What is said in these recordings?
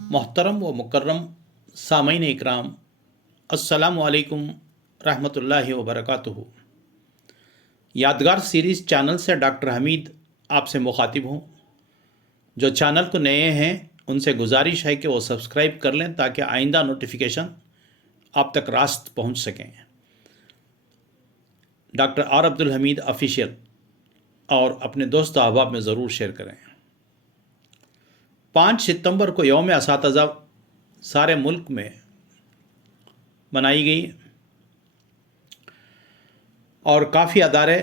मोहतरम व मुकर्रम सामीन इकराम, अस्सलामु अलैकुम रहमतुल्लाहि व बरकातुहू। यादगार सीरीज़ चैनल से डॉक्टर हमीद आपसे मुखातिब हूँ। जो चैनल को नए हैं उनसे गुजारिश है कि वो सब्सक्राइब कर लें ताकि आइंदा नोटिफिकेशन आप तक रास्त पहुँच सकें। Doctor R Abdul Hamid official और अपने दोस्त अहबाब में ज़रूर शेयर करें। 5 सितंबर को यौम असातिज़ा सारे मुल्क में मनाई गई और काफ़ी अदारे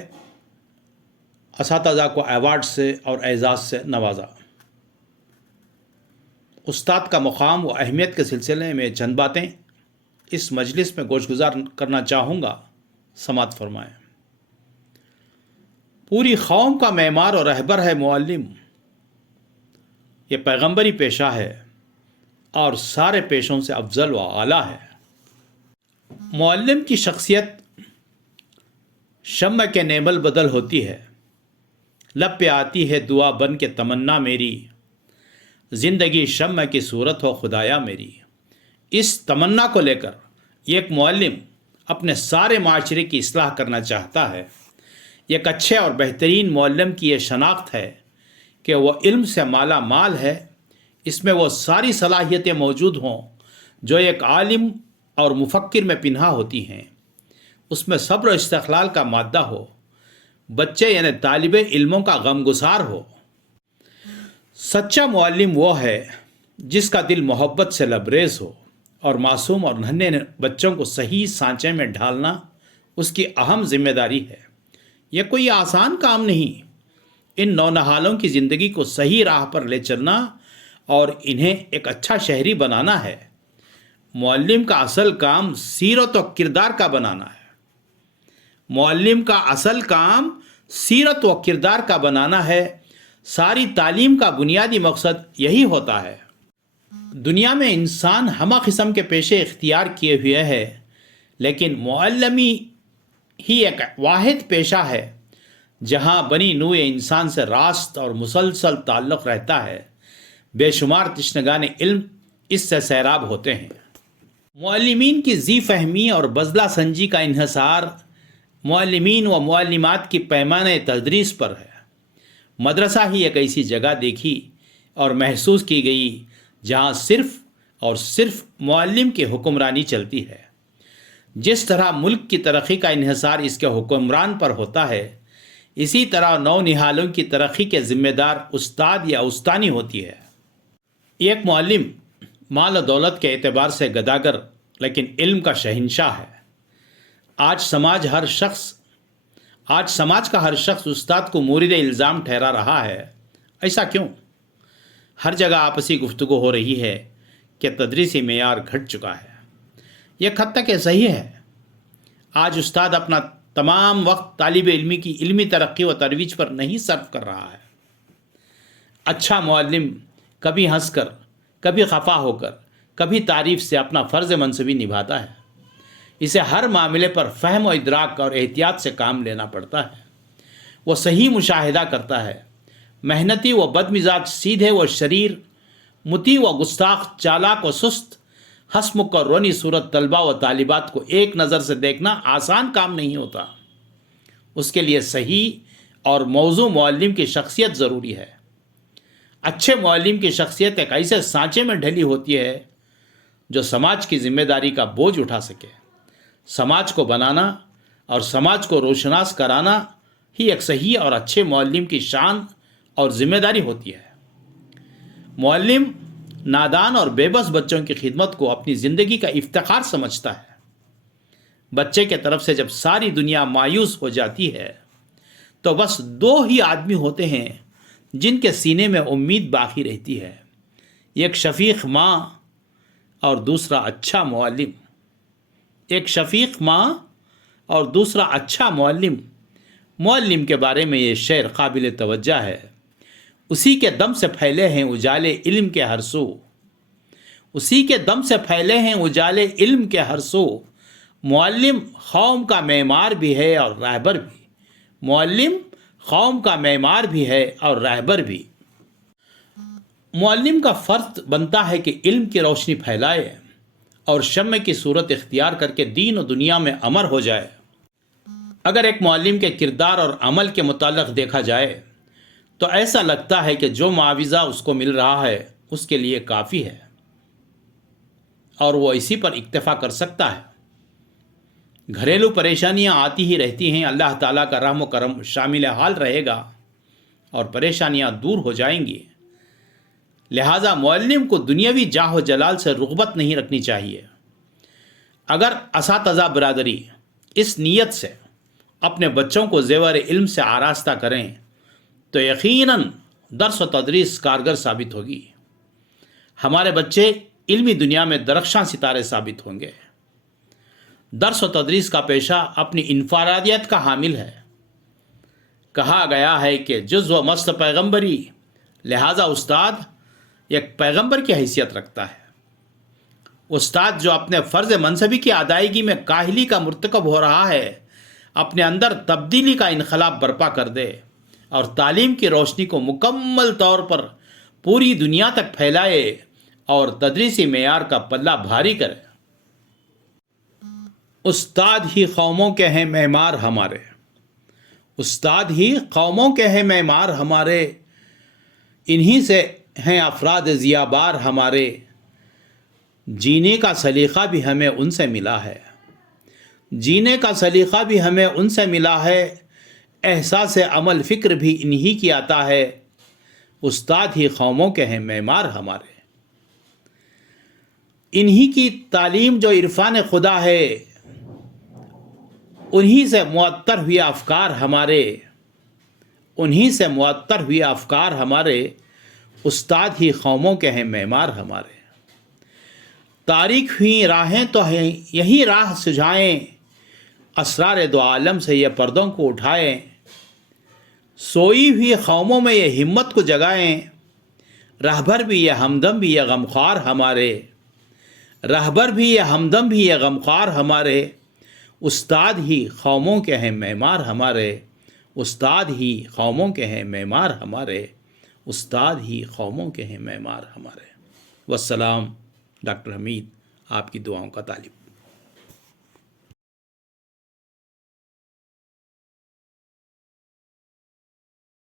असातिज़ा को अवार्ड से और एज़ाज़ से नवाजा। उस्ताद का मुकाम व अहमियत के सिलसिले में चंद बातें इस मजलिस में गोशगुजार करना चाहूँगा, समात फरमाएँ। पूरी कौम का मेमार और रहबर है मुअल्लिम। ये पैगंबरी पेशा है और सारे पेशों से अफजल व आला है। मुअल्लिम की शख्सियत शम्म के नेमल बदल होती है। लब पे आती है दुआ बन के तमन्ना मेरी, ज़िंदगी शम्म की सूरत हो खुदाया मेरी। इस तमन्ना को लेकर एक मुअल्लिम अपने सारे माशरे की इस्लाह करना चाहता है। एक अच्छे और बेहतरीन मुअल्लिम की ये शनाख्त है कि वह इल्म से माला माल है। इसमें वो सारी सलाहियतें मौजूद हों जो एक आलिम और मुफक्किर में पिन्हा होती हैं। उसमें सब्र इस्तिक़लाल का मादा हो, बच्चे यानी तालिबे इल्मों का गमगुसार हो। सच्चा मुअल्लिम वो है जिसका दिल मोहब्बत से लबरेज हो और मासूम और नन्हे बच्चों को सही सांचे में ढालना उसकी अहम जिम्मेदारी है। यह कोई आसान काम नहीं। इन नौनहालों की ज़िंदगी को सही राह पर ले चलना और इन्हें एक अच्छा शहरी बनाना है। मुअल्लिम का असल काम सीरत व किरदार का बनाना है। मुअल्लिम का असल काम सीरत व किरदार का बनाना है। सारी तालीम का बुनियादी मकसद यही होता है। दुनिया में इंसान हमा किस्म के पेशे इख्तियार किए हुए है, लेकिन मुअल्लिमी ही एक वाहिद पेशा है जहाँ बनी नूए इंसान से रास्त और मुसलसल ताल्लुक़ रहता है। बेशुमार तश्नगान इल्म इससे सैराब होते हैं। मुअल्लिमीन की ज़ी फहमी और बज़ला संजी का इन्हिसार मुअल्लिमीन व मुअल्लिमात की पैमाने तदरीस पर है। मदरसा ही एक ऐसी जगह देखी और महसूस की गई जहाँ सिर्फ़ और सिर्फ मुअल्लिम की हुक्मरानी चलती है। जिस तरह मुल्क की तरक्की का इन्हिसार इसके हुक्मरान पर होता है, इसी तरह नौ निहालों की तरक्की के ज़िम्मेदार उस्ताद या उस्तानी होती है। एक मुअल्लिम माल और दौलत के एतबार से गदागर लेकिन इल्म का शहंशाह है। आज समाज का हर शख्स उस्ताद को मुरीद इल्ज़ाम ठहरा रहा है। ऐसा क्यों? हर जगह आपसी गुफ्तगू हो रही है कि तदरीसी मेयार घट चुका है। यह हद तक सही है। आज उस्ताद अपना तमाम वक्त तालिब इल्मी की इल्मी तरक्की व तरवीज पर नहीं सर्फ कर रहा है। अच्छा मुअल्लिम कभी हंसकर, कभी खफा होकर, कभी तारीफ़ से अपना फ़र्ज़ मनसबी निभाता है। इसे हर मामले पर फ़हम व इदराक और एहतियात से काम लेना पड़ता है। वो सही मुशाहिदा करता है। मेहनती व बदमिजाज, सीधे व शरीर, मुती व गुस्ताख, चालाक व सुस्त, हसमुख और रोनी सूरत तलबा व तालिबात को एक नज़र से देखना आसान काम नहीं होता। उसके लिए सही और मौजू मुअल्लिम की शख्सियत ज़रूरी है। अच्छे मुअल्लिम की शख्सियत एक ऐसे सांचे में ढली होती है जो समाज की जिम्मेदारी का बोझ उठा सके। समाज को बनाना और समाज को रोशनास कराना ही एक सही और अच्छे मुअल्लिम की शान और ज़िम्मेदारी होती है। मुअल्लिम नादान और बेबस बच्चों की खिदमत को अपनी ज़िंदगी का इफ्तिखार समझता है। बच्चे के तरफ से जब सारी दुनिया मायूस हो जाती है तो बस 2 ही आदमी होते हैं जिनके सीने में उम्मीद बाकी रहती है, एक शफीक माँ और दूसरा अच्छा मुअल्लिम। एक शफीक माँ और दूसरा अच्छा मुअल्लिम। मुअल्लिम के बारे में ये शेर काबिल तवज्जो है। उसी के दम से फैले हैं उजाले इल्म के हर सू। उसी के दम से फैले हैं उजाले इल्म के हर सू। मुअल्लिम कौम का मेमार भी है और रहबर भी। मुअल्लिम कौम का मेमार भी है और रहबर भी। मुअल्लिम का फ़र्ज बनता है कि इल्म की रोशनी फैलाए और शम्मे की सूरत इख्तियार करके दीन और दुनिया में अमर हो जाए। अगर एक मुअल्लिम के किरदार और अमल के मुताल्लिक़ देखा जाए तो ऐसा लगता है कि जो मुआविज़ा उसको मिल रहा है उसके लिए काफ़ी है और वो इसी पर इक्तफ़ा कर सकता है। घरेलू परेशानियां आती ही रहती हैं, अल्लाह ताला का रहम व करम शामिल हाल रहेगा और परेशानियां दूर हो जाएंगी। लिहाजा मुअल्लिम को दुनियावी जाह व जलाल से रुग़बत नहीं रखनी चाहिए। अगर असातिज़ा बरादरी इस नीयत से अपने बच्चों को ज़ेवर इल्म से आरास्ता करें तो यकीनन दर्स व तदरीस कारगर साबित होगी। हमारे बच्चे इल्मी दुनिया में दरख्शां सितारे साबित होंगे। दर्स व तदरीस का पेशा अपनी इनफरादियत का हामिल है। कहा गया है कि जुज़ व मस्त पैगम्बरी, लिहाजा उस्ताद एक पैगम्बर की हैसियत रखता है। उस्ताद जो अपने फ़र्ज़ मनसबी की अदायगी में काहिली का मुर्तकब हो रहा है, अपने अंदर तब्दीली का इनकलाब बर्पा कर दे और तालीम की रोशनी को मुकम्मल तौर पर पूरी दुनिया तक फैलाए और तदरीसी मेयार का पल्ला भारी करे। उस्ताद ही कौमों के हैं मेमार हमारे, उस्ताद ही कौमों के हैं मेमार हमारे, इन्हीं से हैं अफराद ज़ियाबार हमारे। जीने का सलीक़ा भी हमें उनसे मिला है, जीने का सलीक़ा भी हमें उनसे मिला है, एहसास अमल फ़िक्र भी इन्हीं की आता है। उस्ताद ही कौमों के हैं मेमार हमारे। इन्हीं की तालीम जो इरफान खुदा है, उन्हीं से मुअत्तर हुए अफ़कार हमारे, उन्हीं से मुअत्तर हुए अफ़कार हमारे। उस्ताद ही कौमों के हैं मेमार हमारे। तारीख हुई राहें तो हैं यही राह सुझाएं, असरार दो आलम से ये पर्दों को उठाएं। सोई हुई कौमों में ये हिम्मत को जगाएं, रहबर भी ये हमदम भी ये गमख्वार हमारे, रहबर भी ये हमदम भी ये गमख्वार हमारे। उस्ताद ही कौमों के हैं मेमार हमारे, उस्ताद ही कौमों के हैं मेमार हमारे, उस्ताद ही कौमों के हैं मेमार हमारे। वस्सलाम। डॉक्टर हमीद, आपकी दुआओं का तालिब।